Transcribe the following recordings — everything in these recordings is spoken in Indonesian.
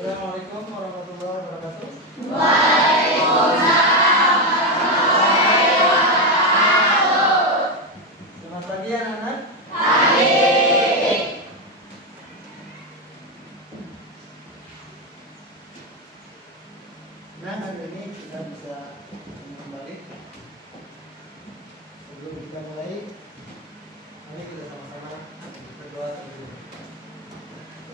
Assalamualaikum warahmatullahi wabarakatuh. Waalaikumsalam warahmatullahi wabarakatuh. Selamat pagi anak-anak. Pagi. Nah, hari ini kita bisa kembali. Sebelum kita mulai, mari kita sama-sama berdoa terlebih dahulu.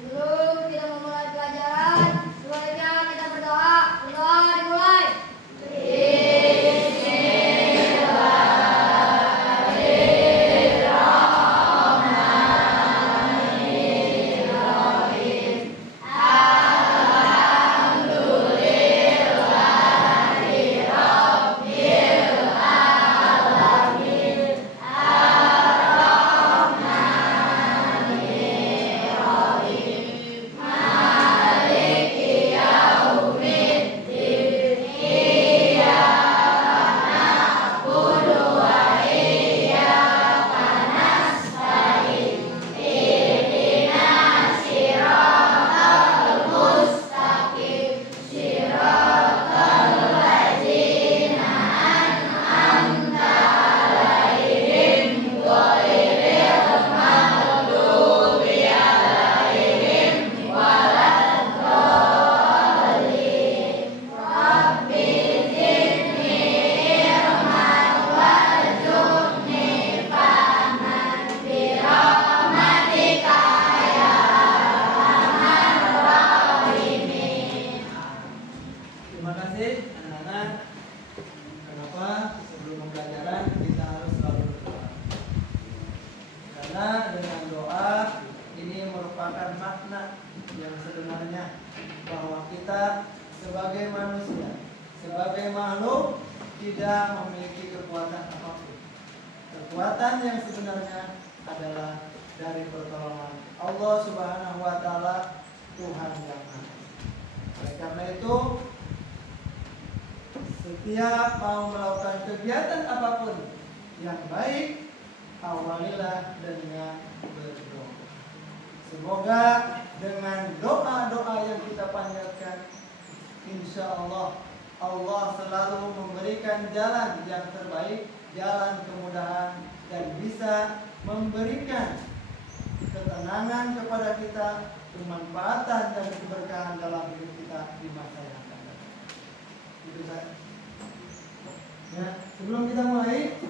Sebelum kita memulai pelajaran, sebaiknya kita berdoa. Berdoa dimulai. Terima kasih anak-anak. Kenapa sebelum pembelajaran kita harus selalu berdoa? Karena dengan doa ini merupakan makna yang sebenarnya bahwa kita sebagai manusia, sebagai makhluk tidak memiliki kekuatan apapun. Kekuatan yang sebenarnya adalah dari pertolongan Allah Subhanahu wa taala, Tuhan yang Maha. Oleh karena itu, setiap mau melakukan kegiatan apapun yang baik, awalilah dengan berdoa. Semoga dengan doa-doa yang kita panjatkan, insya Allah Allah selalu memberikan jalan yang terbaik, jalan kemudahan, dan bisa memberikan ketenangan kepada kita, kemanfaatan dan keberkahan dalam hidup kita di masa yang akan datang. Itu saja. Ya, sebelum kita mulai,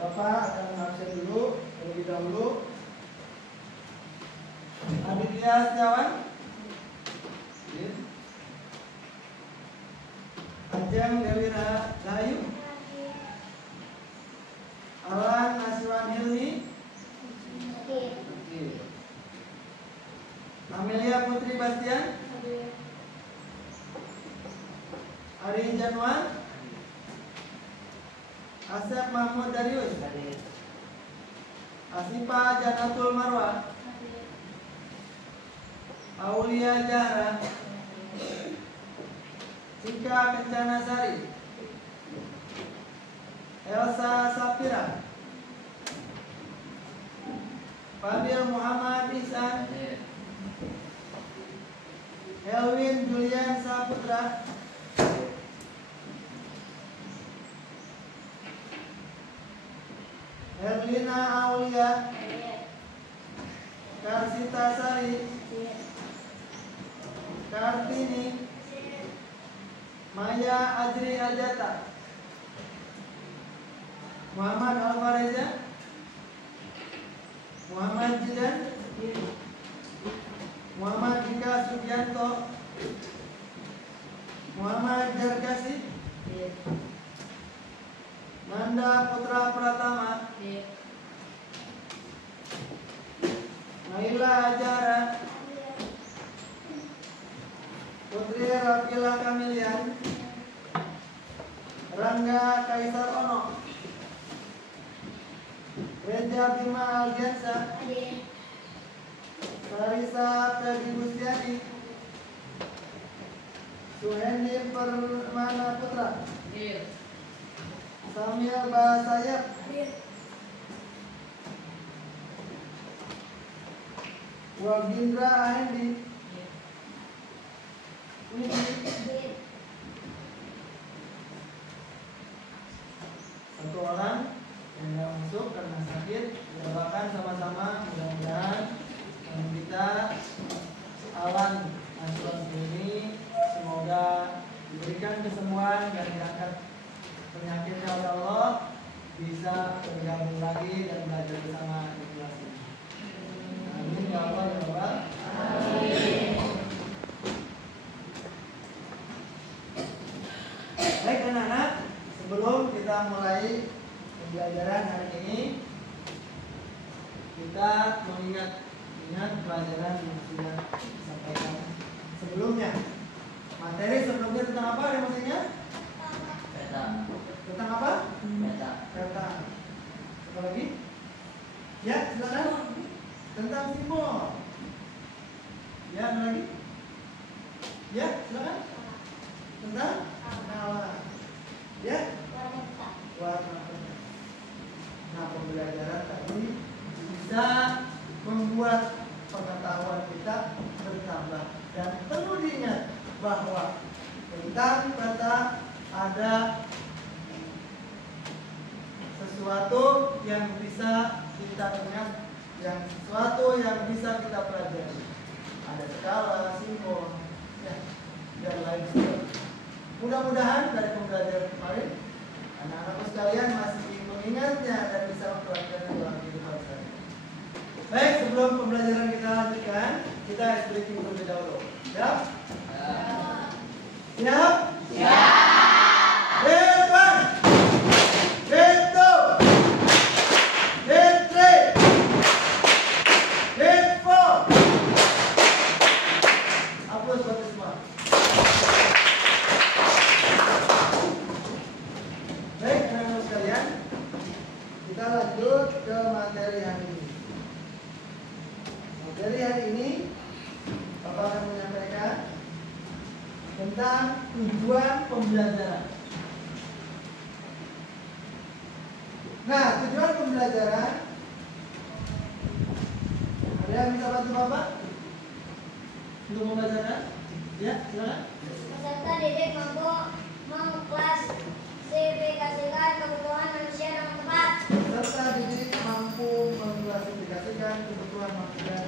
Bapak akan mengabsen dulu terlebih dahulu. Aditya Setiawan, Ajeng Dewi Rahayu, Alan Naswan Hilmi, Amelia Putri Bastian, Ari Januar, Asep Mahmud Darius, Asifa Janatul Marwah, Aulia Jahra, Cika Kencana Sari, Elsa Safira, Fadil Muhammad Ihsan, Elwin Julian Saputra, Herlina Aulia, Karsita Sari, Kartini, Maya Ajri Ajata, Muhammad Alvareza, Muhammad Jidan, Muhammad Dika Sugianto, Muhammad Jarkasi, Nanda Putra Pratama, Naila Ajara, Putri Rafila Kamilian, Rangga Kaisar Ono, Reja Bima Algensa, Sarisa Fedi Gustiani, Suhendi Permana Putra, Samil Basayap, Wagindra Ahendi, Satu orang yang nggak masuk karena sakit, doakan sama-sama mudah-mudahan kita awan asuhan ini semoga diberikan kesembuhan dan diangkat penyakitnya oleh Allah, bisa bergabung lagi dan belajar bersama di kelas ini. Amin ya Allah ya Rabbal alamin. Baik anak-anak, sebelum kita mulai pembelajaran hari ini, kita mengingat pelajaran yang sudah disampaikan sebelumnya. Materi sebelumnya tentang apa ya maksudnya? Peta. Tentang apa? Peta. Peta. Apa lagi? Ya, silakan. Tentang simbol. Ya, ada lagi? Ya, silakan. Tentang skala. Ya, warna peta. Nah, pembelajaran tadi bisa membuat pengetahuan kita bertambah, dan perlu diingat bahwa tentang peta ada sesuatu yang bisa kita ingat, yang sesuatu yang bisa kita pelajari. Ada skala, simbol, ya, dan lain sebagainya. Mudah-mudahan dari pembelajaran kemarin anak-anakku sekalian masih mengingatnya dan bisa mempelajarinya dalam kehidupan sehari-hari. Baik, sebelum pembelajaran kita lanjutkan, kita ice breaking terlebih dahulu. Siap? Siap? Siap. Hit one, hit two, hit three, hit four. Hapus buat semua. Baik, anak-anak sekalian, kita lanjut ke materi hari ini. Materi hari ini Bapak akan menyampaikan tentang tujuan pembelajaran. Nah, tujuan pembelajaran, ada yang bisa bantu Bapak untuk membacakan? Ya, silakan. Peserta didik mampu mengklasifikasikan kebutuhan manusia dengan tepat. Peserta didik mampu mengklasifikasikan kebutuhan manusia.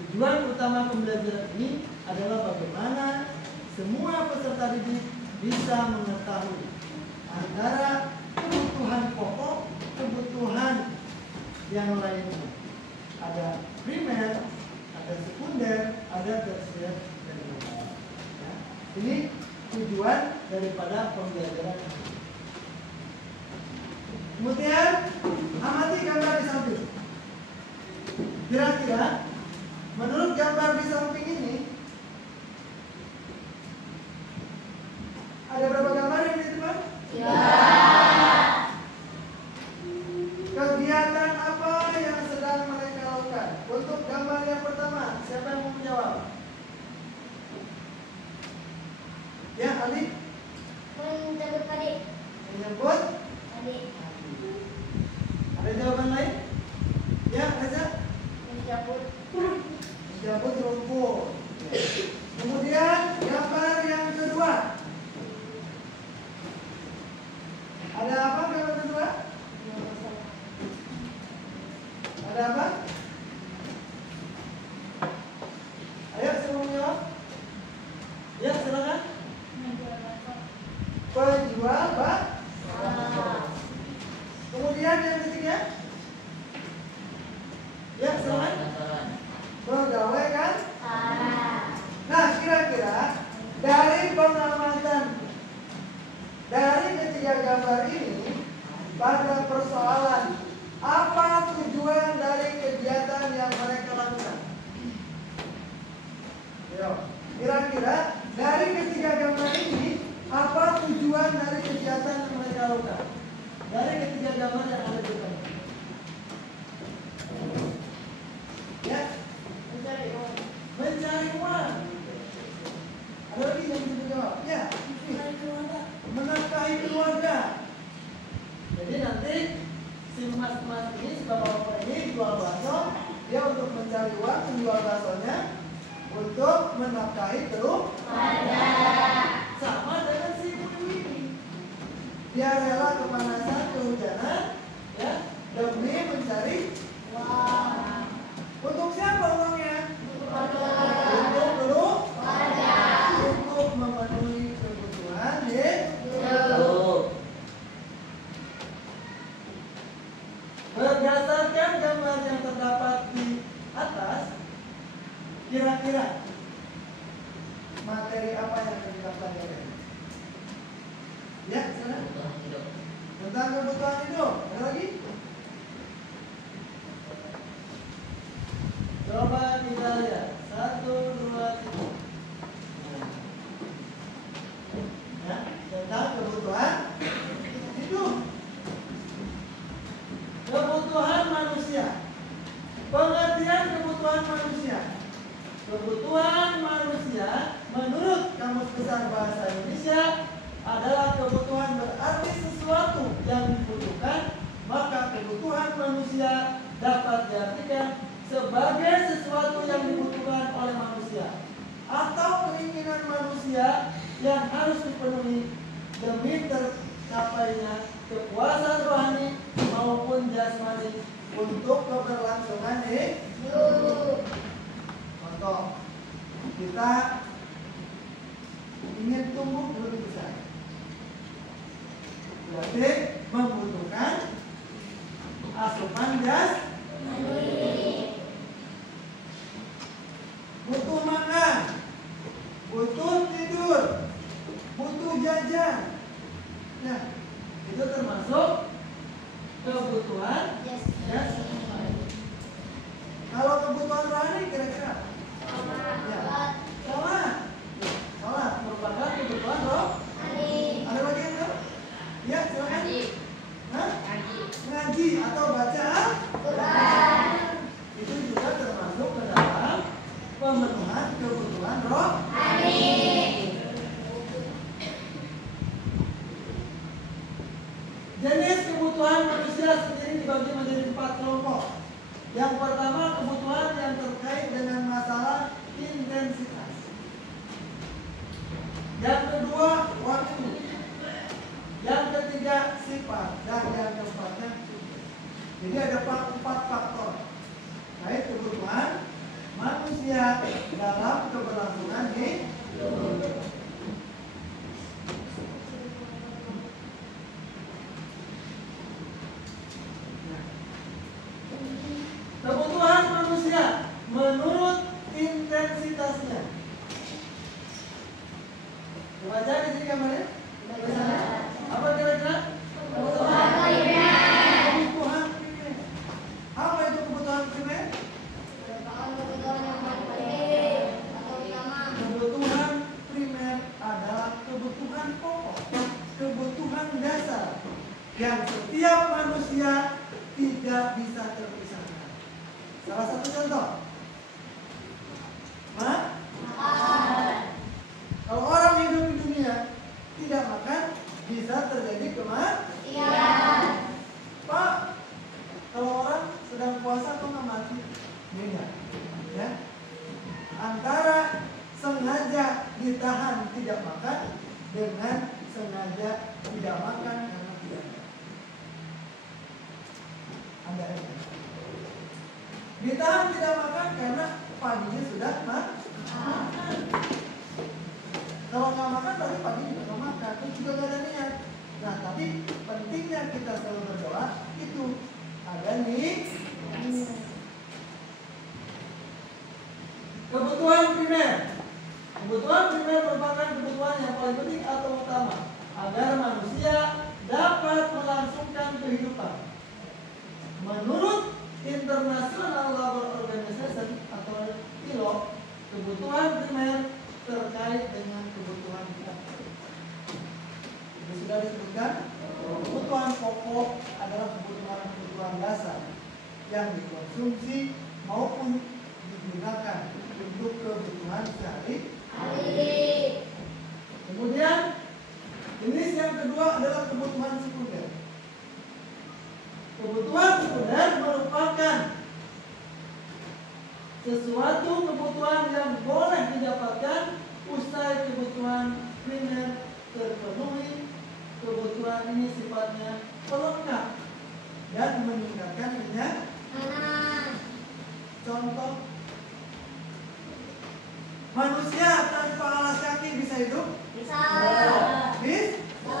Tujuan utama pembelajaran ini adalah bagaimana semua peserta didik bisa mengetahui antara kebutuhan pokok, kebutuhan yang lainnya. Ada primer, ada sekunder, ada tersier, dan lain-lain. Ya. Ini tujuan daripada pembelajaran ini. Kemudian amati gambar di samping. Kira-kira menurut gambar di samping ini ada berapa gambar yang ditemukan? Ya. Kegiatan apa yang sedang mereka lakukan? Untuk gambar yang pertama, siapa yang mau menjawab? Ya, Ali. Menjemput adik. Menyebut. Adik. Ada jawaban lain? Ya, Reza. Menjemput. Menjemput rumput. Kemudian gambar yang kedua. Ada apa gambar kedua? Ada apa? Ayo, semua menjawab. Ya, silakan. Penjual bakso. Kemudian yang ketiga. Ya, silakan. Pegawai kan? Nah, kira-kira dari pengamatan dari ketiga gambar ini pada persoalan apa tujuan dari kegiatan yang mereka lakukan? Yo, kira-kira dari ketiga gambar ini apa tujuan dari kegiatan yang mereka lakukan? Dari ketiga gambar yang ada di sana. Ya, mencari uang. Ada lagi yang bisa jawab? Ya, menafkahi keluarga. Jadi nanti si mas-mas ini, si bapak-bapak ini jual bakso, dia untuk mencari uang menjual baksonya, untuk menafkahi keluarga. Sama dengan si ibu ini. Dia rela kepanasan, kehujanan, ya, demi mencari uang. Untuk siapa uangnya? Untuk keluarga. Untuk memenuhi kebutuhan hidup. Berdasarkan gambar yang terdapat di atas, kira-kira materi apa yang akan kita pelajari? Ya, silakan. Kebutuhan hidup. Tentang kebutuhan hidup. Ada lagi? Coba kita lihat. 1, 2, 3. Ya, tentang kebutuhan hidup. Kebutuhan manusia. Pengertian kebutuhan manusia. Kebutuhan manusia menurut Kamus Besar Bahasa Indonesia adalah kebutuhan berarti sesuatu yang dibutuhkan, maka kebutuhan manusia dapat diartikan sebagai sesuatu yang dibutuhkan oleh manusia atau keinginan manusia yang harus dipenuhi demi tercapainya kepuasan rohani maupun jasmani untuk keberlangsungan hidup. Contoh, kita ingin tumbuh lebih besar, berarti membutuhkan asupan jasmani. Butuh makan, butuh tidur, butuh jajan. Nah, itu termasuk kebutuhan jasmani. Kalau kebutuhan rohani kira-kira? Ya, salah merupakan kebutuhan rohani. Ada lagi yang tahu? Ya, silakan. Hah? Ngaji atau baca Al-Quran. Itu juga termasuk ke dalam pemenuhan kebutuhan rohani. Jenis kebutuhan manusia sendiri dibagi menjadi 4 kelompok. Yang pertama, kebutuhan yang terkait dengan masalah intensitas. Yang kedua, waktu. Yang ketiga, sifat. Dan yang keempatnya, jadi ada 4 faktor terkait kebutuhan manusia dalam keberlangsungan hidup. Kebutuhan manusia menurut intensitasnya. Baca di sini gambarnya. Apa kira-kira? Kebutuhan primer. Apa itu kebutuhan primer? Kebutuhan primer adalah kebutuhan pokok, kebutuhan dasar yang setiap manusia tidak bisa terpisahkan. Salah satu contoh, kalau orang hidup di dunia tidak makan, bisa terjadi kematian. Pak, kalau orang sedang puasa kok nggak mati? Beda, ya. Antara sengaja ditahan tidak makan dengan sengaja tidak makan karena tidak ada. Anda ingat? Ditahan tidak makan karena paginya sudah makan. Kalau nggak makan berarti pagi juga nggak makan, itu juga nggak ada niat. Nah, tapi pentingnya kita selalu berdoa itu ada nih. Kebutuhan primer. Kebutuhan primer merupakan kebutuhan yang paling penting atau utama agar manusia dapat melangsungkan kehidupan. Menurut International Labour Organization atau ILO, kebutuhan primer terkait dengan kebutuhan kita. Itu sudah disebutkan, kebutuhan pokok adalah kebutuhan dasar yang dikonsumsi maupun digunakan untuk kebutuhan sehari-hari. Kemudian jenis yang kedua adalah kebutuhan sekunder. Kebutuhan sekunder merupakan sesuatu kebutuhan yang boleh didapatkan usai kebutuhan primer terpenuhi. Kebutuhan ini sifatnya pelengkap dan meningkatkan kenyamanan. Contoh, manusia tanpa alas kaki bisa hidup? Bisa. Bisa.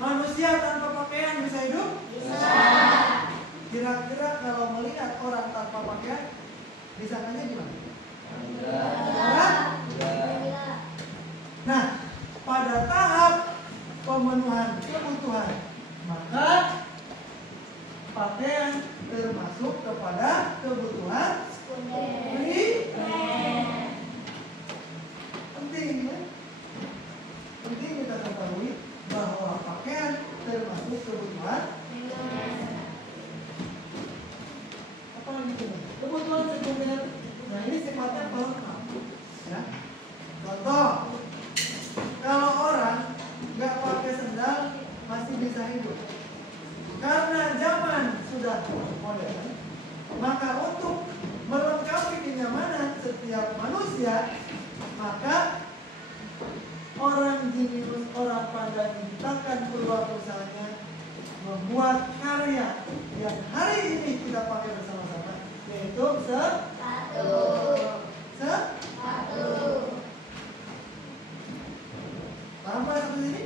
Manusia tanpa pakaian bisa hidup? Bisa. Kira-kira kalau melihat orang tanpa pakaian, disangkanya gimana? Enggak. Nah, pada tahap pemenuhan kebutuhan, maka pakaian termasuk kepada kebutuhan primer. Penting ya? Penting kita ketahui bahwa pakaian termasuk kebutuhan. Apa lagi itu? Kebutuhan sekunder. Nah, ini sifatnya pelengkap. Ya. Contoh, kalau orang nggak pakai sendal masih bisa hidup. Karena zaman sudah modern, maka untuk melengkapi kenyamanan setiap manusia, maka orang jenius, orang pandai menciptakan peluang usahanya membuat karya yang hari ini kita pakai bersama-sama, yaitu sepatu. Paham Pak seperti ini?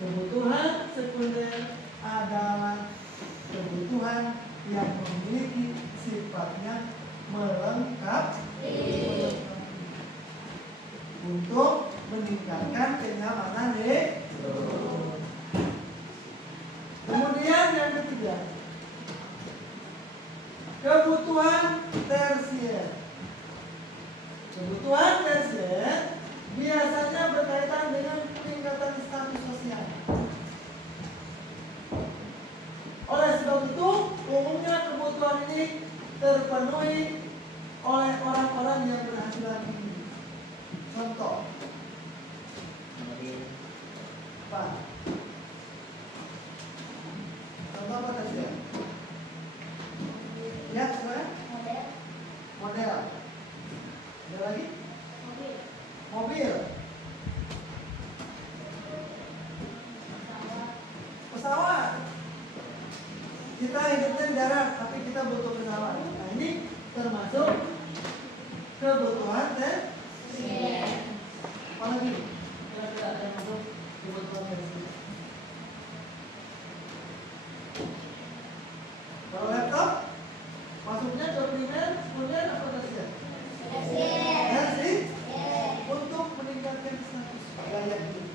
Kebutuhan sekunder adalah kebutuhan yang memiliki sifatnya melengkapi untuk meningkatkan kenyamanan hidup. Kemudian yang ketiga, kebutuhan tersier. Kebutuhan tersier biasanya berkaitan dengan peningkatan status sosial. Oleh sebab itu, umumnya kebutuhan ini terpenuhi oleh orang-orang yang berpenghasilan tinggi. Contoh, apa? Contoh apa tadi ya? Ya, sebenarnya? Model. Ada lagi? Mobil. Pesawat. Kita hidupnya di darat, tapi kita butuh pesawat. Nah, ini termasuk kebutuhan tersier. Apalagi? Kira-kira ada yang masuk kebutuhan tersier. Kalau laptop, masuknya ke primer, sekunder, apa tersier? Tersier. Untuk meningkatkan status gaya hidup.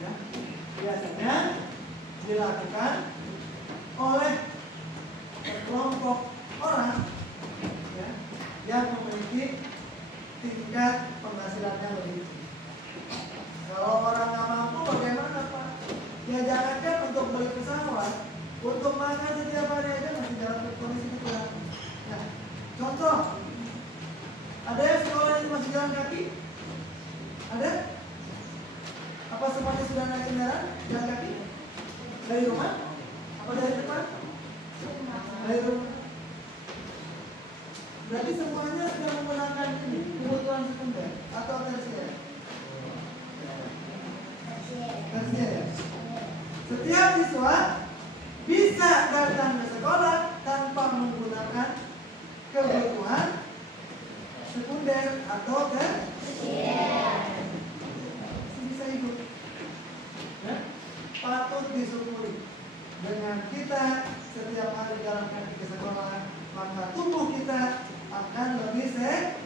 Ya, biasanya dilakukan oleh kelompok orang ya, yang memiliki tingkat penghasilannya lebih tinggi. Kalau orang nggak mampu bagaimana Pak? Ya jangankan untuk beli pesawat, untuk makan setiap hari aja masih dalam kondisi kekurangan. Nah, contoh, ada yang sekolah yang masih jalan kaki? Ada? Apa semuanya sudah naik kendaraan jalan kaki? Dari rumah? Apa dari depan? Dari rumah. Berarti semuanya sudah menggunakan kebutuhan sekunder atau tersier? Tersier ya? Setiap siswa bisa datang ke sekolah tanpa menggunakan kebutuhan sekunder atau tersier. Bisa hidup. Ya? Patut disyukuri. Dengan kita setiap hari jalan kaki ke sekolah, maka tubuh kita akan lebih sehat,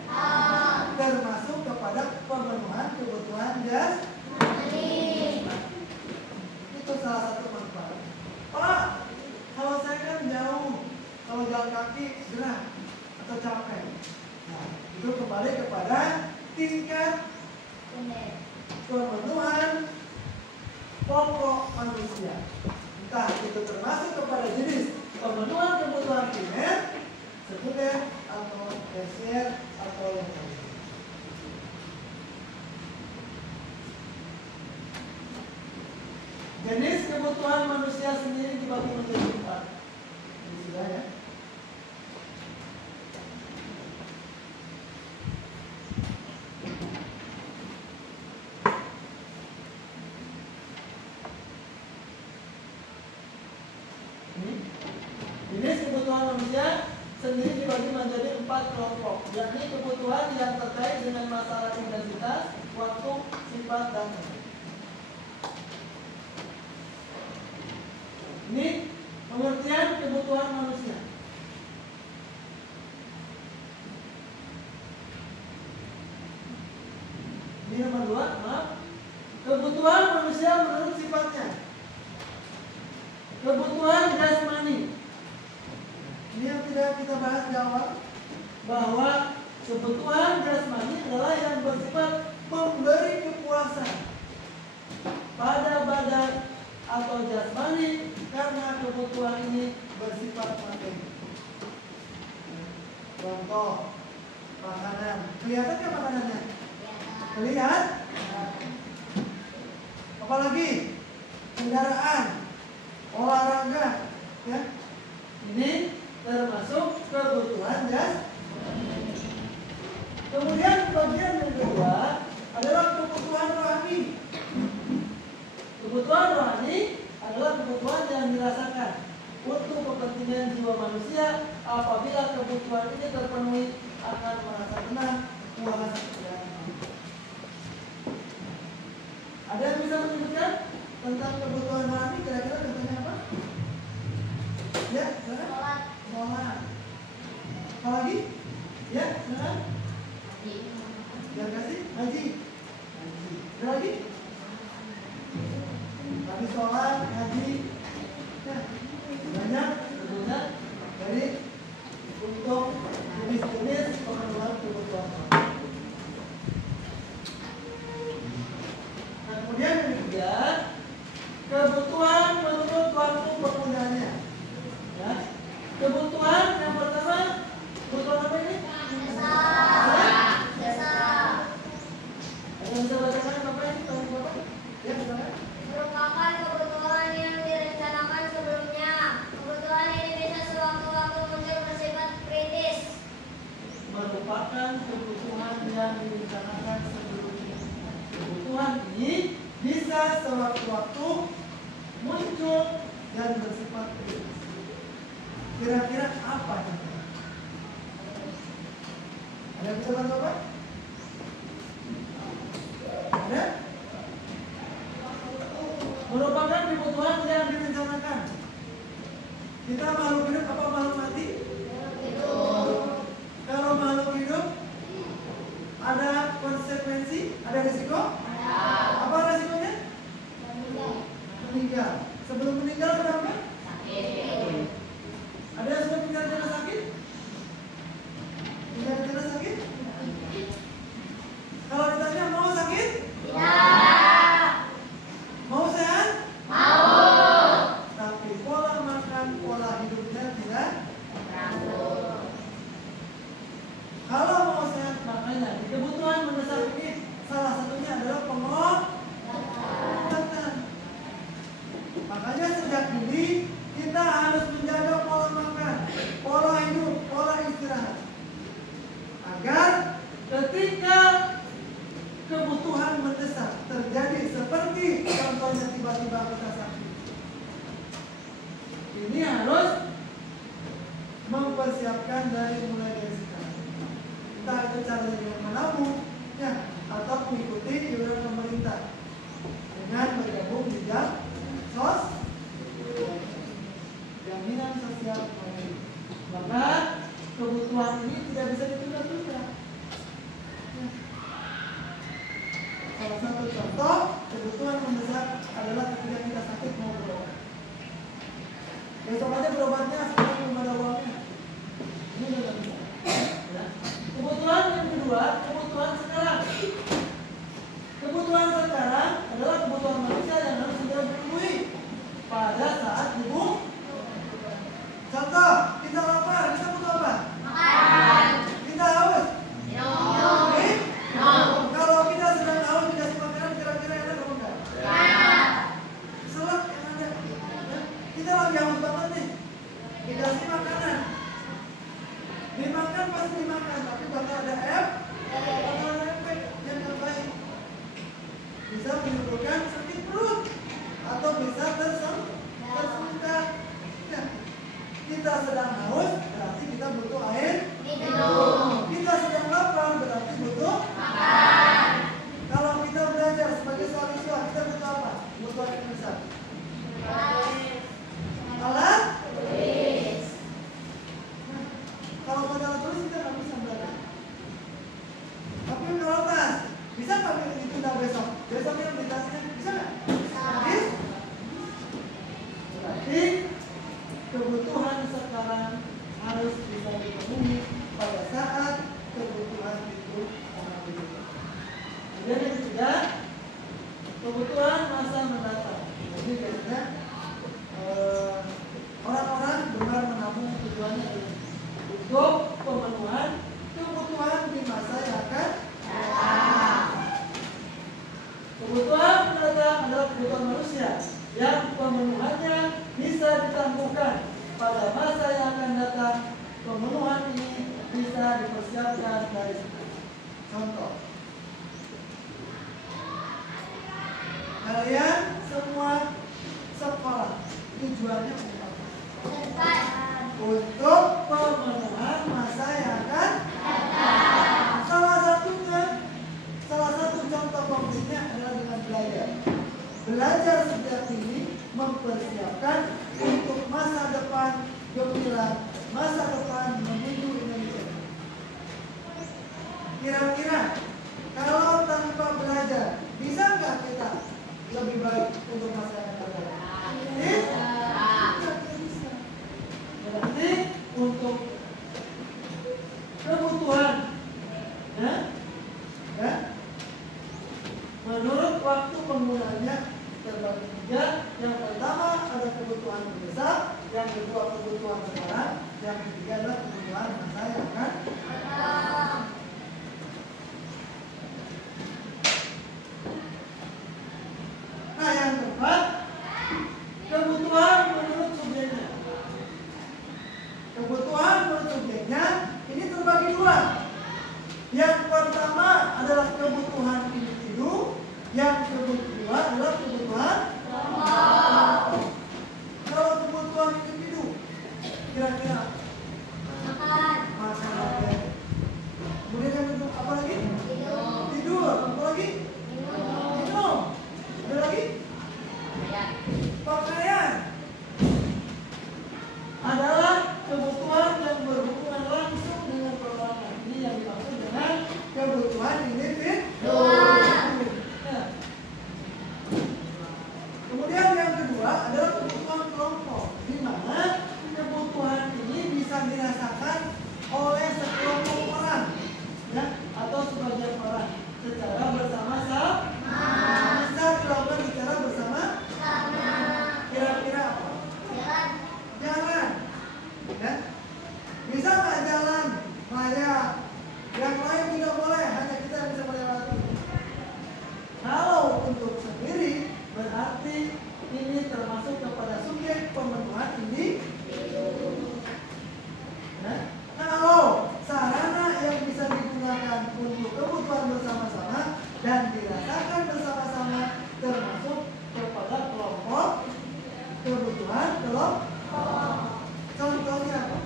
termasuk kepada pemenuhan kebutuhan jasmani. Itu salah satu manfaat. Pak, kalau saya kan jauh, kalau jalan kaki gerah atau capek. Nah, itu kembali kepada tingkat pemenuhan pokok manusia. Entah itu termasuk kepada jenis pemenuhan kebutuhan primer, sekunder, atau tersier, atau yang lain. Jenis kebutuhan manusia sendiri dibagi menjadi 4. Ini sudah ya. kebutuhan manusia sendiri dibagi menjadi 4 kelompok, yakni kebutuhan yang terkait dengan masalah intensitas, waktu, sifat, dan efek. Ini pengertian kebutuhan manusia. Ini nomor 2, maaf. Kebutuhan manusia menurut sifatnya. Kebutuhan jasmani. Ini yang tidak kita bahas di awal, bahwa kebutuhan jasmani adalah yang bersifat memberi kepuasan pada badan atau jasmani karena kebutuhan ini bersifat materi. Contoh makanan. Kelihatan nggak makanannya? Kelihatan. Apalagi kendaraan, olahraga, ya. Ini termasuk kebutuhan jasmani. Kemudian bagian yang kedua adalah kebutuhan rohani. Kebutuhan rohani adalah kebutuhan yang dirasakan untuk kepentingan jiwa manusia. Apabila kebutuhan ini terpenuhi, akan merasa tenang, puas, dan aman. Ada yang bisa menyebutkan tentang kebutuhan rohani? Kira-kira contohnya apa? Ya, silakan. Sholat. Apa lagi? Ya, silakan. Jangan kasih haji. Ada lagi? Habis sholat, haji. Ya, banyak kebutuhan dari untuk jenis-jenis pemenuhan kebutuhan. Nah, kemudian yang ketiga, kebutuhan menurut waktu penggunaannya. Ya, kebutuhan yang pertama, kebutuhan apa ini? Ada yang bisa bacakan apa ini? Tolong Bapak. Ya, silakan. Merupakan kebutuhan yang direncanakan sebelumnya. Kebutuhan ini bisa sewaktu-waktu muncul bersifat kritis. Merupakan kebutuhan yang direncanakan sebelumnya. Kebutuhan ini bisa sewaktu-waktu muncul dan bersifat kritis. Kira-kira apa contohnya? Ada yang bisa bantu Pak? Ada? Merupakan kebutuhan yang direncanakan. Kita makhluk hidup apa makhluk mati? Kalau makhluk hidup ada konsekuensi, ada risiko? Apa resikonya? Meninggal. Sebelum meninggal kenapa? Ada yang sudah meninggal karena sakit? Meninggal karena sakit? Kalau ditanya mau sakit? Tidak. Mau sehat? Mau. Tapi pola makan, pola hidupnya tidak. Kalau mau sehat, makanya di kebutuhan mendasar ini salah satunya adalah pengobatan. Makanya sejak dini kita harus menjaga pola makan, pola hidup, pola istirahat, agar ketika kebutuhan mendesak terjadi seperti contohnya tiba-tiba kita sakit, ini harus mempersiapkan mulai dari sekarang. Entah itu caranya dengan menabung, ya, atau mengikuti iuran pemerintah dengan bergabung di jaminan sosial mandiri. Maka kebutuhan ini tidak bisa ditunda-tunda. Ya. Salah satu contoh kebutuhan mendesak adalah ketika kita sakit mau berobat. Besok aja berobatnya, sekarang belum ada uangnya. Ini tidak bisa. Ya. Kebutuhan yang kedua, kebutuhan sekarang. Kebutuhan sekarang adalah kebutuhan manusia yang harus segera dipenuhi pada saat hidup. Contoh, kita lapar, kita butuh apa? Makan. Kita haus? Minum. Kalau kita sedang haus dikasih makanan, kira-kira enak apa enggak? Enak. Selak yang ada. Ya. Kita lagi haus banget nih, dikasih makanan. Dimakan pasti dimakan, tapi bakal ada efek yang nggak baik. Bisa menimbulkan sakit perut atau bisa tersentak. Ya. Kita kita sedang haus, berarti kita butuh air minum, kita sedang lapar, berarti butuh makan, kalau kita belajar sebagai seorang siswa, kita butuh apa? Butuh alat besar. Alat tulis, kalau pada alat tulis kita nggak bisa belajar. Tapi kalau tas, bisa nggak ditunda besok? Besok yang beli tasnya, bisa nggak? Bisa. Berarti kebutuhan sekarang harus bisa dipenuhi pada saat kebutuhan itu sangat dibutuhkan. Kemudian yang ketiga, kebutuhan masa mendatang. Jadi biasanya orang-orang gemar menabung tujuannya adalah untuk pemenuhan kebutuhan di masa yang akan datang. Kebutuhan mendatang adalah kebutuhan manusia yang pemenuhannya bisa ditangguhkan pada masa yang akan datang. Pemenuhan ini bisa dipersiapkan dari sekarang. Contoh, kalian semua sekolah tujuannya untuk apa? depan, Untuk pemenuhan masa yang akan datang. Salah satu contoh konkretnya adalah dengan belajar. Belajar sejak dini mempersiapkan untuk masa depan gemilang, masa depan menuju Indonesia. Kira-kira kalau tanpa belajar bisa nggak kita lebih baik untuk masa yang akan datang? Bisa. Berarti untuk kebutuhan, ya, menurut waktu penggunaannya terbagi tiga. Yang pertama ada kebutuhan mendesak, yang kedua kebutuhan sekarang, yang ketiga adalah kebutuhan masa yang akan datang, Nah, yang keempat, kebutuhan menurut subjeknya. Kebutuhan menurut subjeknya ini terbagi dua. Yang pertama adalah kebutuhan individu, yang kedua adalah kebutuhan kelompok. Kalau kebutuhan individu, kira-kira makan, makan. Kemudian yang kedua apa lagi? tidur, Tidur. Apa lagi? minum, Minum. Ada lagi? Pakaian adalah kebutuhan yang berhubungan langsung dengan perorangan. Ini yang dimaksud dengan kebutuhan individu. Ya. Kemudian yang kedua adalah kebutuhan kelompok, di mana kebutuhan ini bisa dirasakan oleh sekelompok orang, ya, atau sebagian orang secara bersama-sama. Bisa dilakukan secara bersama. sama, Kira-kira apa? jalan, Jalan, ya. Bisa nggak jalan raya? Yang lain tidak boleh, hanya kita yang bisa melewati. Kalau untuk sendiri, berarti ini termasuk kepada subjek pemenuhan ini. Ya. Kalau sarana yang bisa digunakan untuk kebutuhan bersama-sama dan dirasakan bersama-sama termasuk kepada kelompok kebutuhan kelompok. Contohnya apa?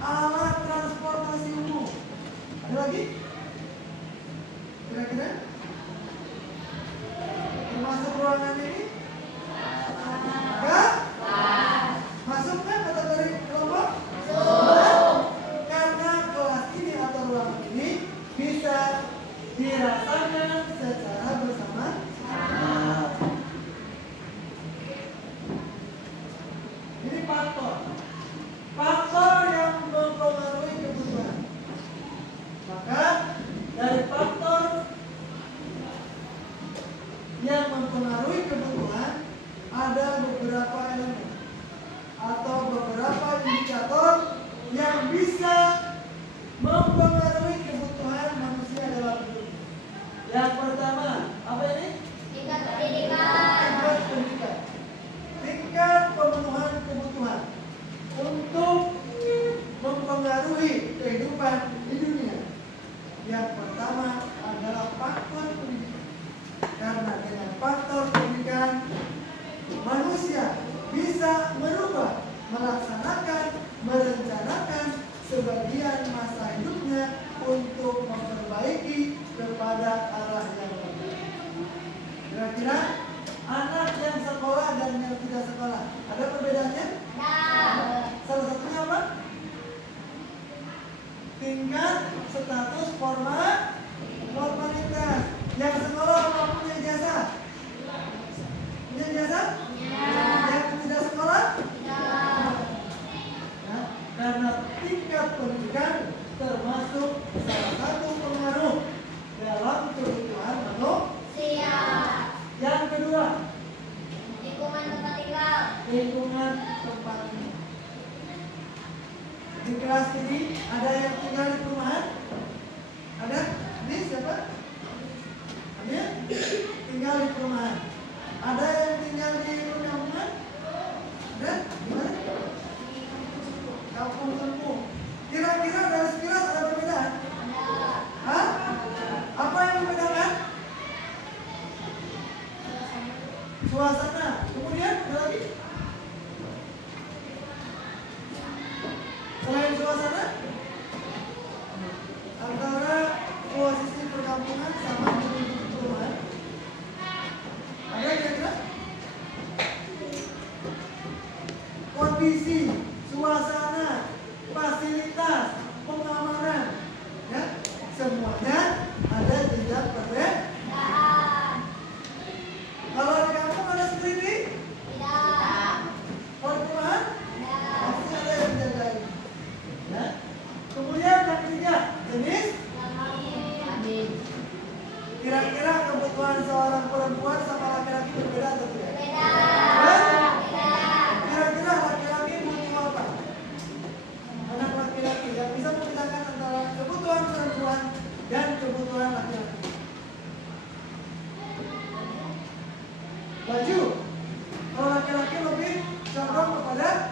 Alat transportasi umum. Ada lagi? Kira-kira? Termasuk ruangan ini? Enggak? Masuk kan kategori kelompok? Karena kelas ini atau ruangan ini bisa dirasakan secara bersama. Ini faktor yang mempengaruhi kebutuhan. Maka dari faktor yang mempengaruhi kebutuhan ada beberapa elemen atau beberapa indikator yang bisa mempengaruhi kebutuhan manusia dalam hidupnya. Yang pertama, apa ini? tingkat pendidikan, Tingkat pendidikan. Tingkat pemenuhan kebutuhan untuk mempengaruhi kehidupan di dunia. Yang pertama adalah faktor pendidikan. Karena dengan faktor pendidikan manusia bisa merubah, melaksanakan, merencanakan sebagian masa hidupnya untuk memperbaiki kepada arah yang lebih. Kira-kira anak yang sekolah dan yang tidak sekolah, ada perbedaannya? Salah satunya apa? Tingkat status formalitas. Yang sekolah apa punya ijazah? Punya ijazah? Yang tidak sekolah? Ya, karena tingkat pendidikan termasuk salah satu pengaruh dalam kebutuhan manusia. Yang kedua, Lingkungan tempat tinggal. lingkungan tempat tinggal. Di kelas ini ada yang tinggal di perumahan? Ada? Ini siapa? Ada? Tinggal di perumahan. Ada yang tinggal di perkampungan? Ada? Gimana? Kampung-kampung. Kira-kira dari sekilas ada perbedaan? Hah? Apa yang membedakan? Suasana. Kemudian ada lagi? Selain suasana, antara posisi perkampungan sama penduduk perumahan, ada kira-kira? Kondisi, suasana, fasilitas, pengamanan, ya, semuanya ada jejak perbedaan. Kalau di kampung ada security? Tidak. Kalau di perumahan? Tidak. Pasti ada yang jagain. Ya. Kemudian yang ketiga, jenis. Kira-kira kebutuhan seorang perempuan sama laki-laki berbeda atau tidak? Hah? Kira-kira laki-laki butuh apa? Anak laki-laki yang bisa membedakan antara kebutuhan perempuan dan kebutuhan laki-laki. Baju. Kalau laki-laki lebih condong kepada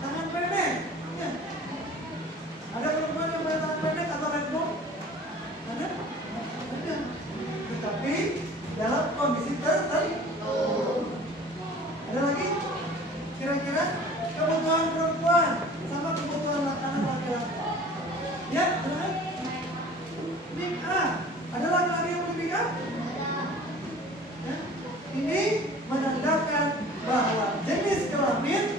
tangan pendek. Ya. Ada perempuan yang pakai tangan pendek atau handphone? Ada? Ada. Tetapi dalam kondisi tertentu. Ada lagi? Kira-kira kebutuhan perempuan sama kebutuhan anak laki-laki. Ya, ada lagi? Mik A. Ada laki-laki yang beli Mik A? Ya. Ini menandakan bahwa jenis kelamin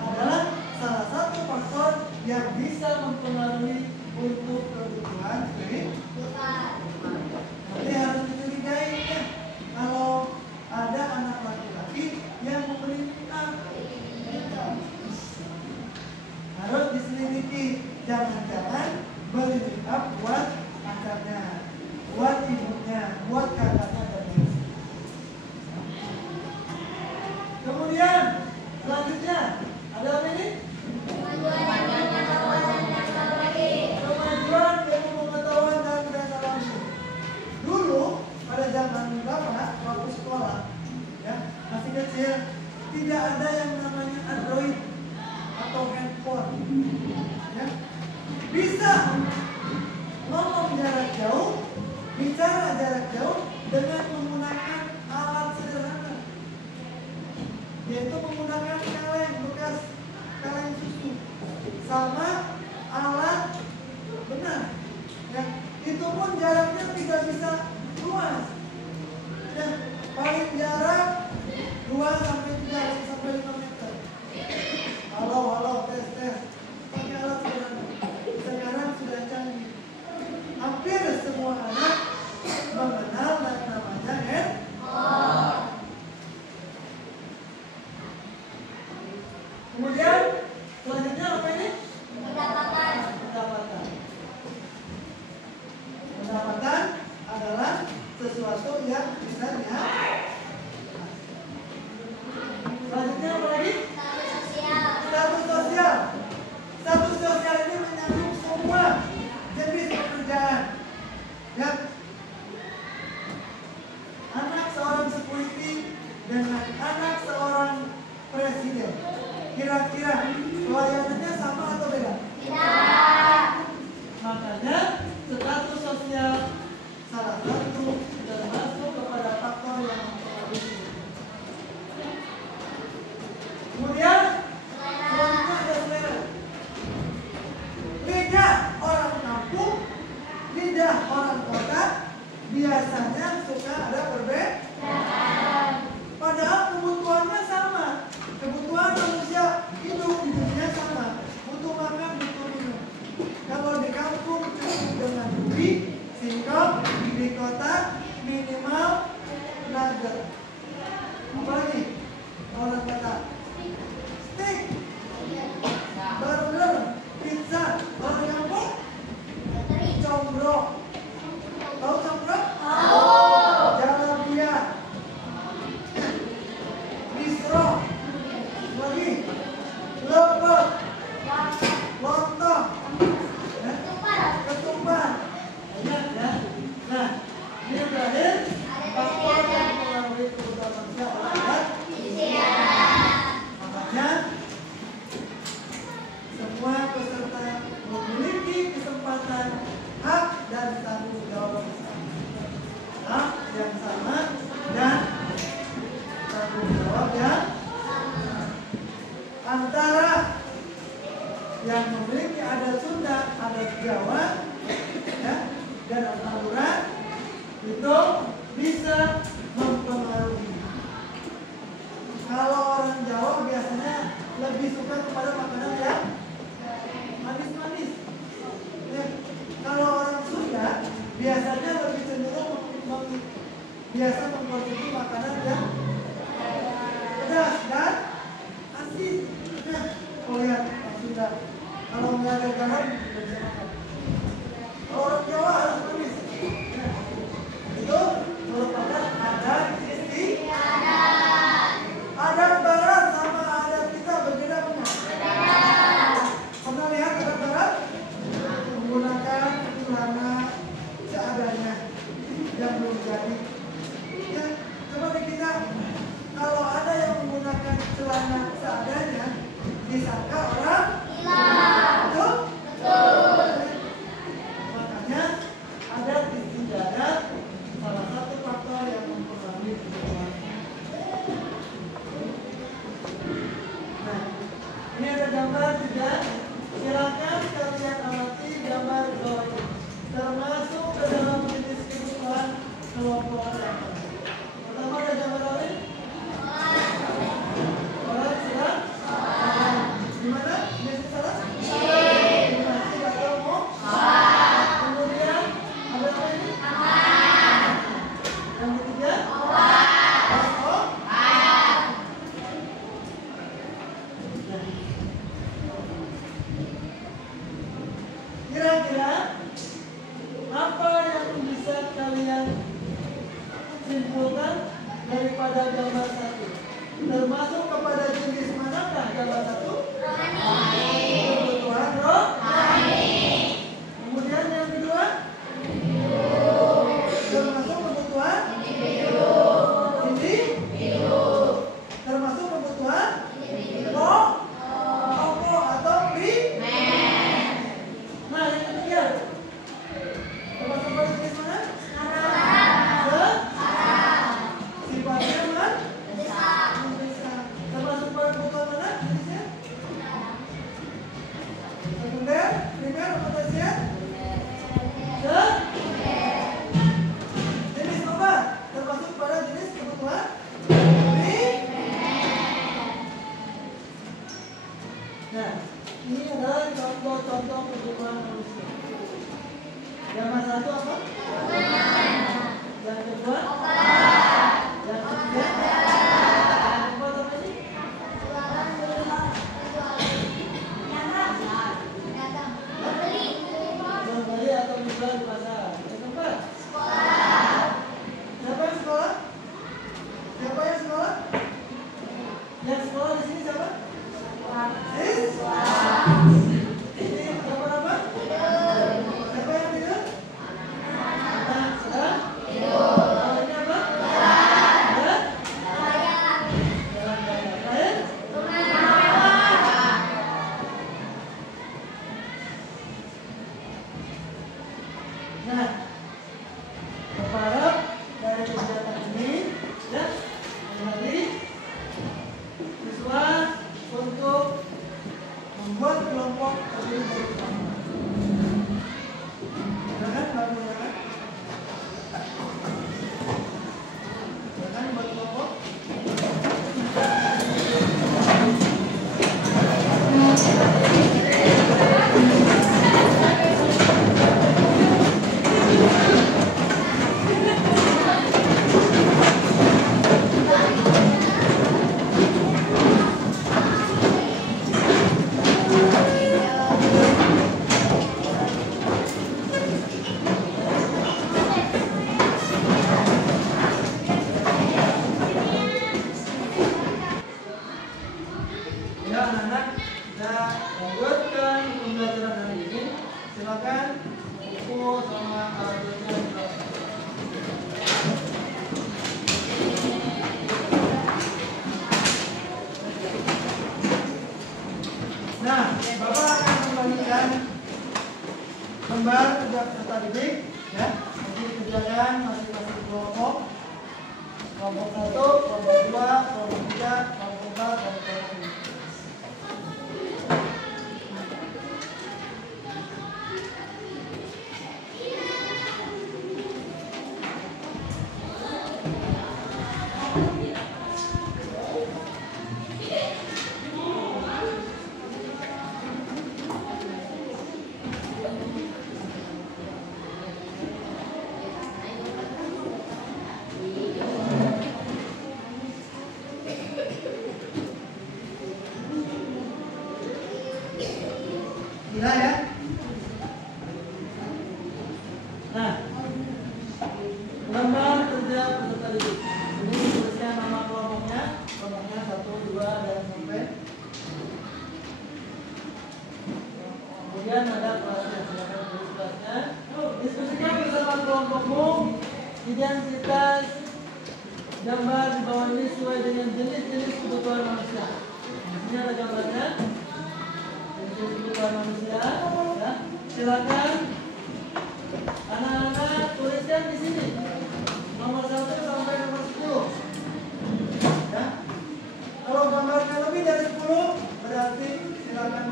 adalah salah satu faktor yang bisa mempengaruhi untuk kebutuhan kehidupan. Nanti harus dicurigai ya, kalau ada anak laki-laki yang membeli Mik A. Harus diselidiki, jangan-jangan beli Mik A buat anaknya, buat ibunya, buat kakaknya dan lain. Kemudian selanjutnya ada apa ini? Kemajuan ilmu pengetahuan dan teknologi. Dulu pada zaman bapak waktu sekolah, ya masih kecil, tidak ada yang namanya Android atau handphone. Ya. Bisa ngomong jarak jauh, bicara jarak jauh dengan menggunakan alat sederhana, yaitu menggunakan kaleng bekas kaleng susu sama alat benar. Ya, itu pun jaraknya tidak bisa luas. Ya, paling jarak 2 sampai 3 sampai 5 meter. Halo, tes. Pakai alat sederhana. Sekarang sudah canggih. Hampir semua anak mengenal dan namanya handphone. Kemudian selanjutnya apa ini? Pendapatan adalah sesuatu yang bisa dihasilkan. Selanjutnya apa lagi? Status sosial. Status sosial ini menyangkut semua jenis pekerjaan. Ya. Anak seorang security dengan anak seorang presiden. Kira-kira pelayanannya sama atau beda? Tidak. Makanya status sosial salah satu termasuk suka ada perbedaan. Padahal kebutuhannya sama. Kebutuhan manusia hidup di dunia sama. Butuh makan, butuh minum. Kalau di kampung cukup dengan ubi, singkong, di kota minimal nugget. Apalagi orang kata steak, burger, pizza. Orang kampung combrok. Tahu combrok? Jalapia, bistro, lagi lepet, lontong, ketupat. Banyak ya. Nah, ini terakhir faktor yang mempengaruhi kebutuhan manusia adalah makanya semua peserta memiliki kesempatan, hak dan tanggung jawab yang sama. Hak yang sama dan tanggung jawab yang sama. Antara yang memiliki adat Sunda, adat Jawa, ya, dan Madura itu bisa mempengaruhi. Kalau orang Jawa biasanya lebih suka kepada makanan yang manis-manis. Ya. Kalau orang Sunda biasanya lebih cenderung biasa mengkonsumsi makanan yang pedas dan asin. Nah, lihat orang Sunda. Kalau nggak ada garam tidak bisa makan. Kalau orang Jawa harus manis. Nah, itu merupakan adat istiadat. Adat Barat sama adat kita berbeda benar. Pernah lihat adat Barat? Menggunakan celana seadanya yang belum jadi. Ya, coba di kita kalau ada yang menggunakan celana seadanya disangka orang gila. Betul. Makanya adat istiadat salah satu faktor yang mempengaruhi kebutuhan. Nah, ini ada gambar juga. Silakan kalian amati gambar bawah ini. Termasuk ke dalam jenis kebutuhan kelompok yang ada. Pertama ada gambar apa ini? Orang silang. Gimana? Ini salah? Masih atau mau? Kemudian ada apa ini? Yang ketiga? Oh. Kira-kira apa yang bisa kalian simpulkan daripada gambar satu? Termasuk kepada jenis manakah gambar satu? Kebutuhan rohani. Kemudian yang kedua? Termasuk kebutuhan individu. Termasuk kebutuhan pokok atau primer. Nah, yang ketiga termasuk pada jenis mana? Sifatnya mendesak. Termasuk pada kebutuhan mana jenisnya? gambar kerja peserta didik, ya. Nanti dikerjakan masing-masing kelompok. Kelompok 1, kelompok 2, kelompok 3, kelompok 4, dan kelompok 5. Gila ya. Nah, gambar kerja peserta didik. Ini tuliskan nama kelompoknya 1, 2, dan sampai. Kemudian ada kelasnya, silakan tulis kelasnya. Diskusikan bersama kelompokmu identitas gambar di bawah ini sesuai dengan jenis-jenis kebutuhan manusia. Di sini ada gambarnya. Kebutuhan manusia, ya. Silakan anak-anak tuliskan di sini nomor 1 sampai nomor 10, ya. Kalau gambarnya lebih dari 10 berarti silakan.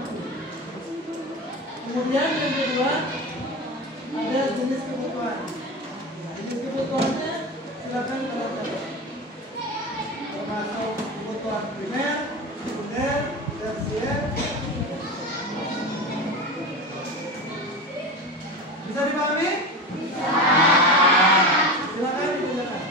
Kemudian yang kedua ada jenis kebutuhan. Jenis kebutuhannya silakan kalian termasuk kebutuhan primer, sekunder, tersier. Bisa dipahami? Bisa. Silakan dikerjakan.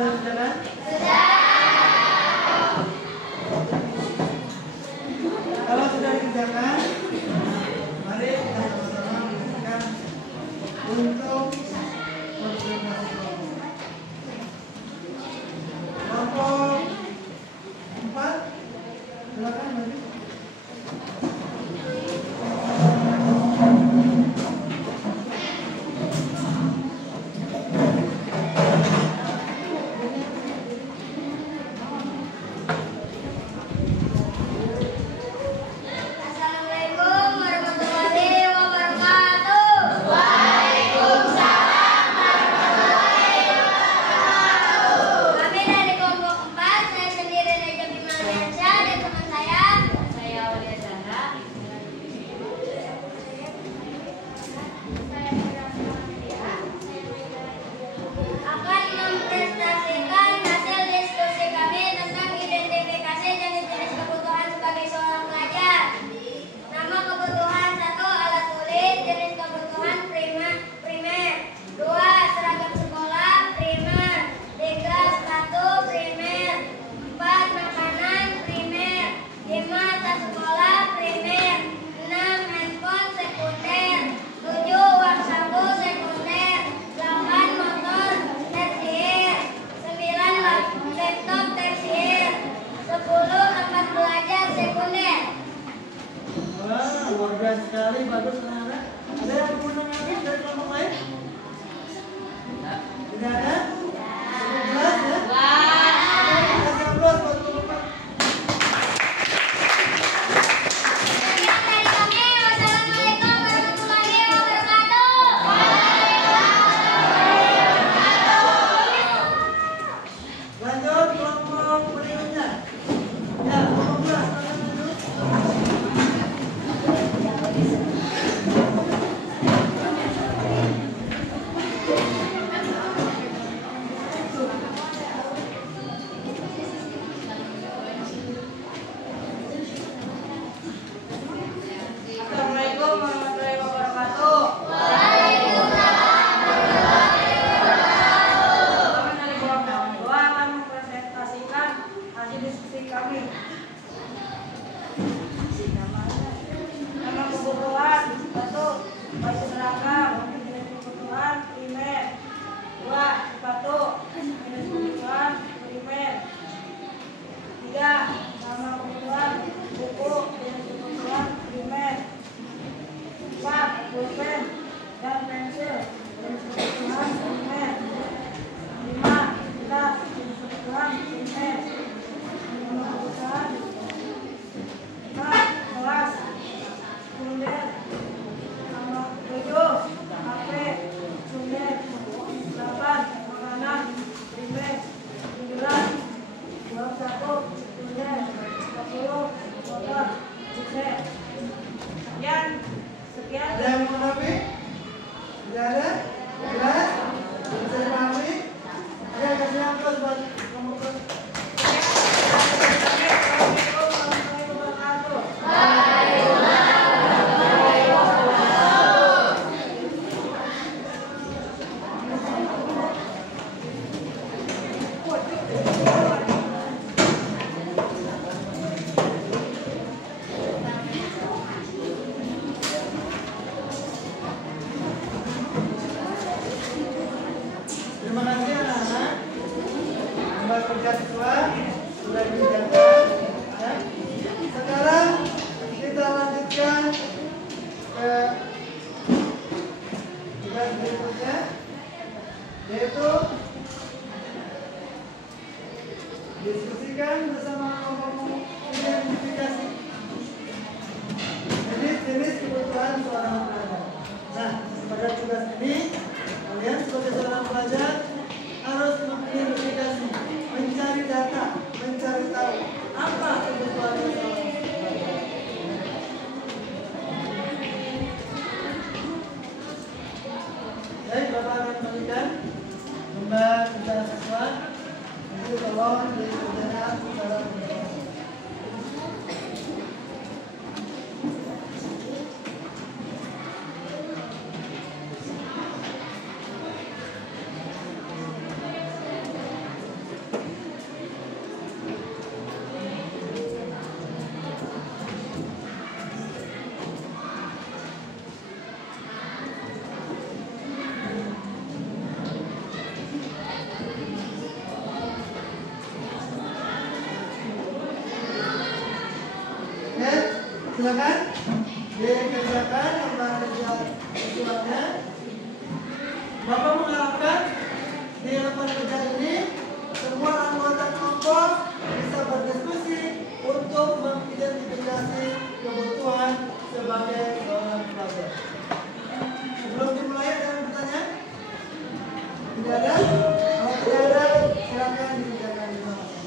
Sudah berjalan? Kalau sudah dikerjakan, mari kita sama-sama menyaksikan untuk observasi kelompok 4. Silakan maju. Assalamualaikum warahmatullahi wabarakatuh. Kami dari kelompok 4, saya sendiri Reja Bima Ardiansyah dan teman saya Aulia Zahra. Akan mempresentasikan hasil diskusi kami tentang identifikasi jenis-jenis kebutuhan sebagai seorang pelajar. Nama kebutuhan: 1. Alat tulis, jenis kebutuhan primer. 2. Seragam sekolah primer. 3. Sepatu primer. 4. Makanan primer. 5. Tas sekolah primer. 6. Handphone sekunder. 7. Uang saku sekunder. 8. Motor tersier. 9. Laptop tersier. 10. Tempat belajar sekunder. Wah, luar biasa sekali, bagus anak-anak. Ada yang mau menanggapi dari kelompok lain? Tidak ada? Sudah jelas ya? Kasih aplaus buat kelompok 4. Sekian dari kami. Wassalamualaikum warahmatullahi wabarakatuh. Lanjut kelompok berikutnya. Ya, kelompok 2 silakan maju. Assalamualaikum warahmatullahi wabarakatuh. Kami dari kelompok 2 akan mempresentasikan hasil diskusi kami. Nama kebutuhan: 1. Baju seragam, jenis kebutuhan primer. 2. Sepatu, jenis kebutuhan primer. 3. Nama kebutuhan: buku, jenis kebutuhan primer. 4. Pulpen dan pensil, jenis kebutuhan primer. 5. Tas, jenis kebutuhan primer. 5 kebutuhan. 6. Kelas sekunder. 7. HP sekunder. 8. Makanan primer. 9. Uang saku sekunder. 10. Motor primer. Sekian. Ada yang mau menanggapi? Tidak ada? Jelas? Bisa dipahami? Oke, kasih aplaus buat kelompok 2. Assalamualaikum warahmatullahi wabarakatuh. Terima kasih anak-anak. Tempat kerja siswa sudah dikerjakan. Ya. Sekarang kita lanjutkan ke tugas berikutnya, yaitu diskusikan bersama kelompok identifikasi jenis-jenis kebutuhan seorang pelajar. Nah, pada tugas ini kalian sebagai seorang pelajar harus mengidentifikasi, mencari data, mencari tahu apa kebutuhan seorang pelajar. Baik, Bapak akan memberikan lembar kerja siswa. Nanti tolong dikerjakan secara benar. Silakan dikerjakan apa tujuannya. Bapak mengharapkan di lembar kerja ini semua anggota kelompok bisa berdiskusi untuk mengidentifikasi kebutuhan sebagai seorang pelajar. Sebelum dimulai ada yang bertanya? Tidak ada? Kalau tidak ada, silakan dikerjakan bersama-sama.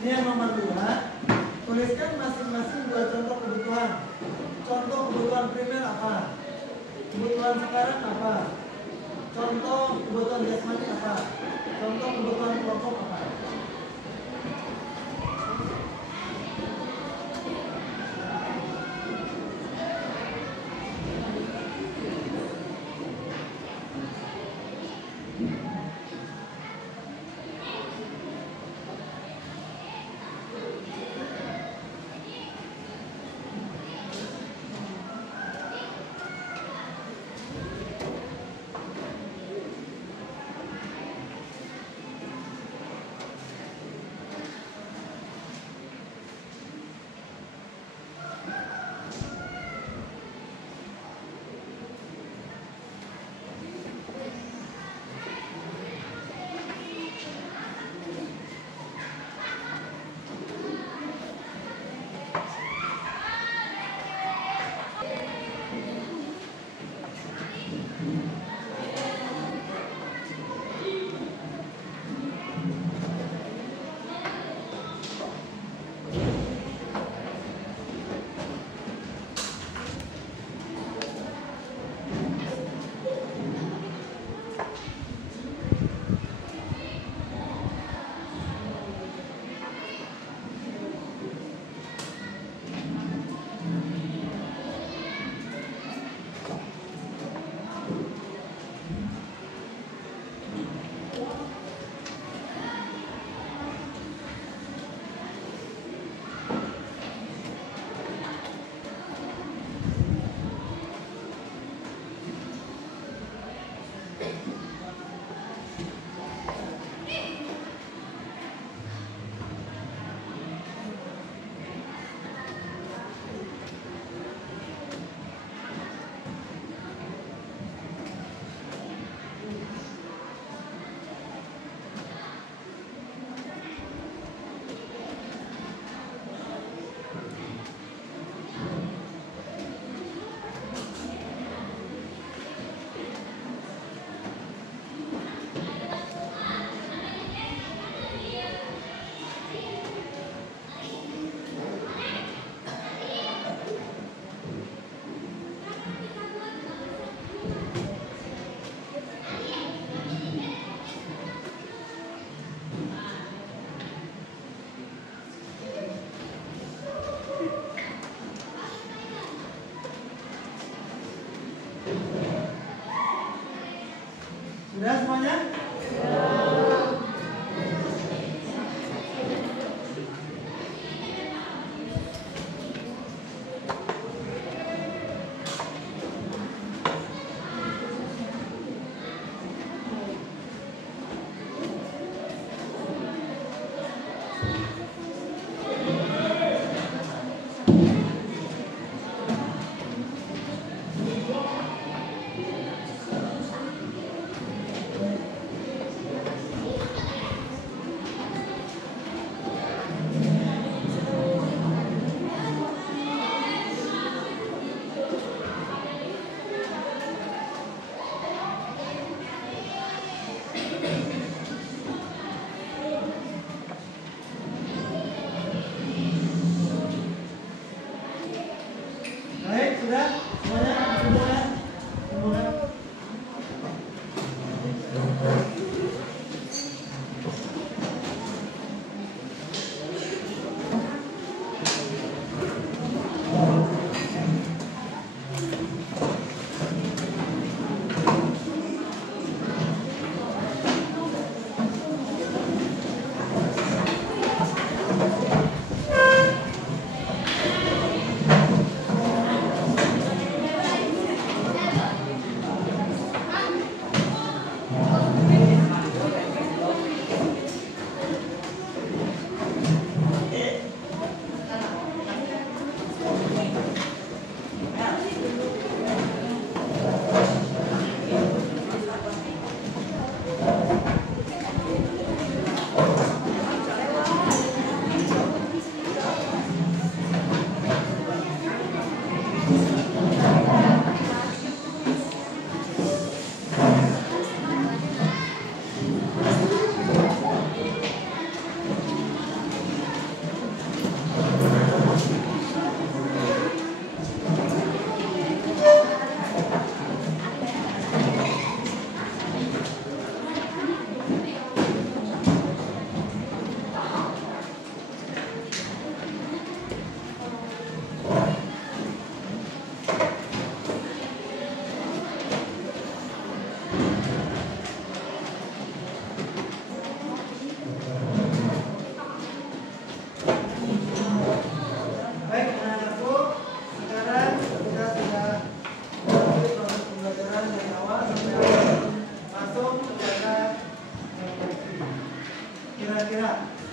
Ini yang nomor 2. Tuliskan masing-masing 2 contoh kebutuhan. Contoh kebutuhan primer apa? Kebutuhan sekarang apa? Contoh kebutuhan jasmani apa? Contoh kebutuhan kelompok apa?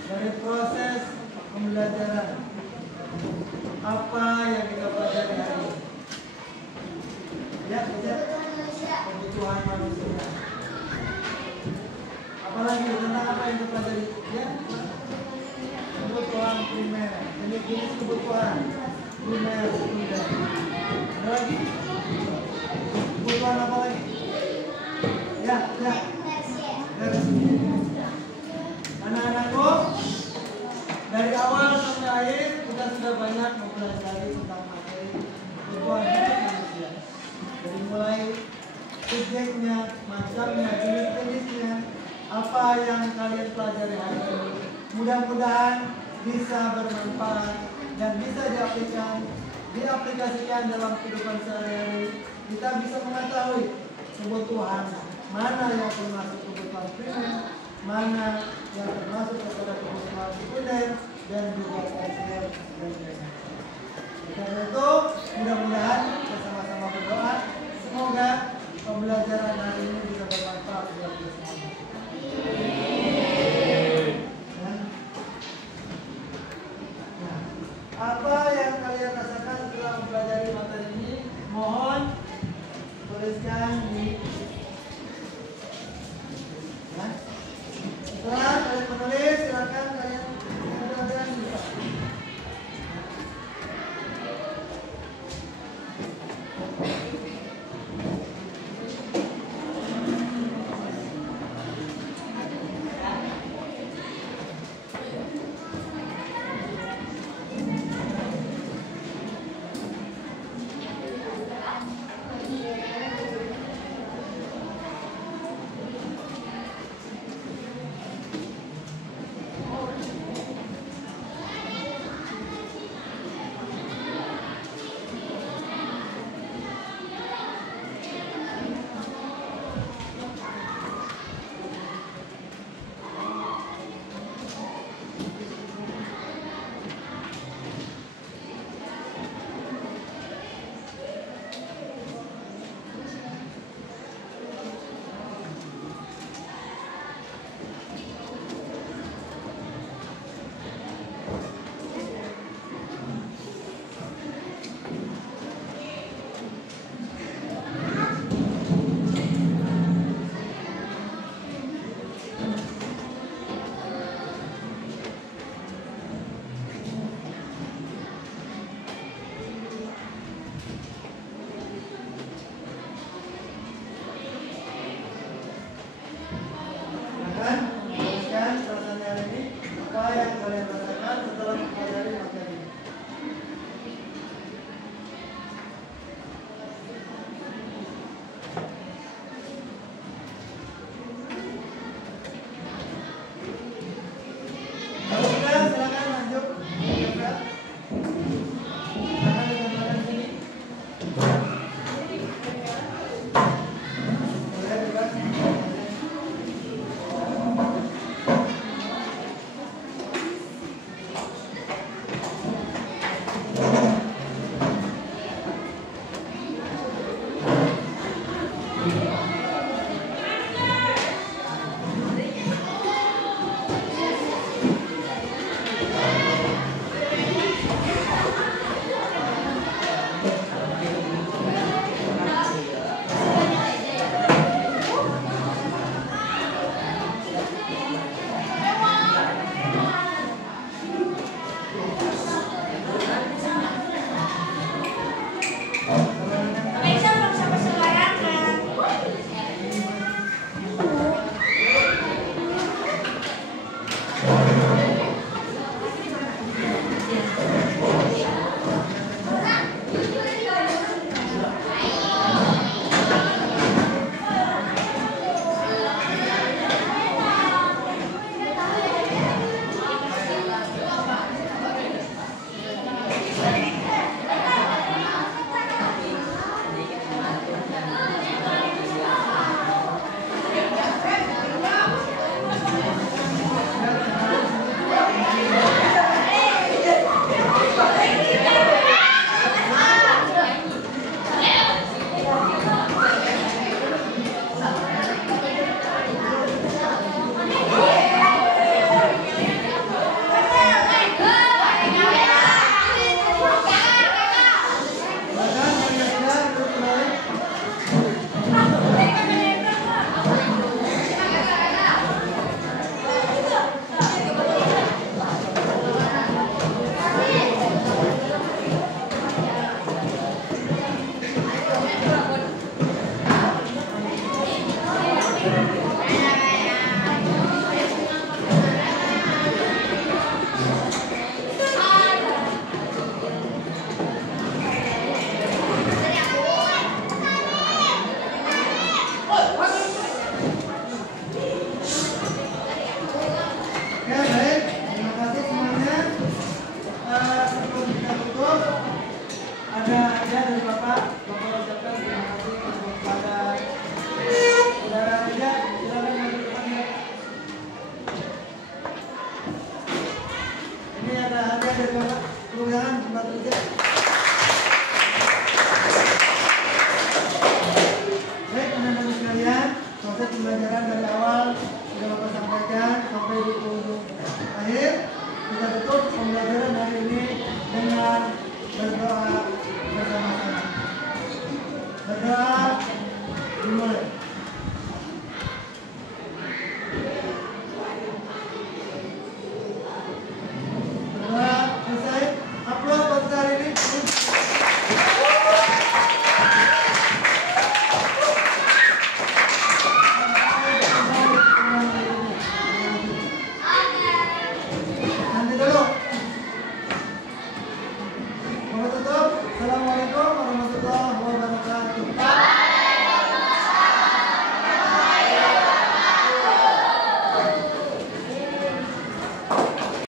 dari proses pembelajaran. Apa yang kita pelajari hari ini? Ya, baca. Kebutuhan manusia. Kebutuhan manusia. Apalagi tentang apa yang kita pelajari? Ya, kebutuhan primer. Ini jenis kebutuhan primer, sekunder. Ada lagi? Kebutuhan apa lagi? Ya. Anak-anakku, dari awal sampai akhir kita sudah banyak mempelajari tentang materi kebutuhan hidup manusia. Dari mulai subjeknya, macamnya, jenis-jenisnya, apa yang kalian pelajari hari ini. Mudah-mudahan bisa bermanfaat dan bisa diaplikasikan dalam kehidupan sehari-hari. Kita bisa mengetahui kebutuhan mana yang termasuk kebutuhan primer, mana yang termasuk kepada kebutuhan sekunder dan juga tersier dan lain-lain. Karena itu mudah-mudahan kita sama-sama berdoa semoga pembelajaran hari ini bisa bermanfaat buat kita semua. Nah, apa yang kalian rasakan setelah mempelajari materi ini? Mohon tuliskan di. Nah, setelah kalian menulis, silakan kalian mudah-mudahan bisa. dari Bapak. Tepuk tangan buat Ujat.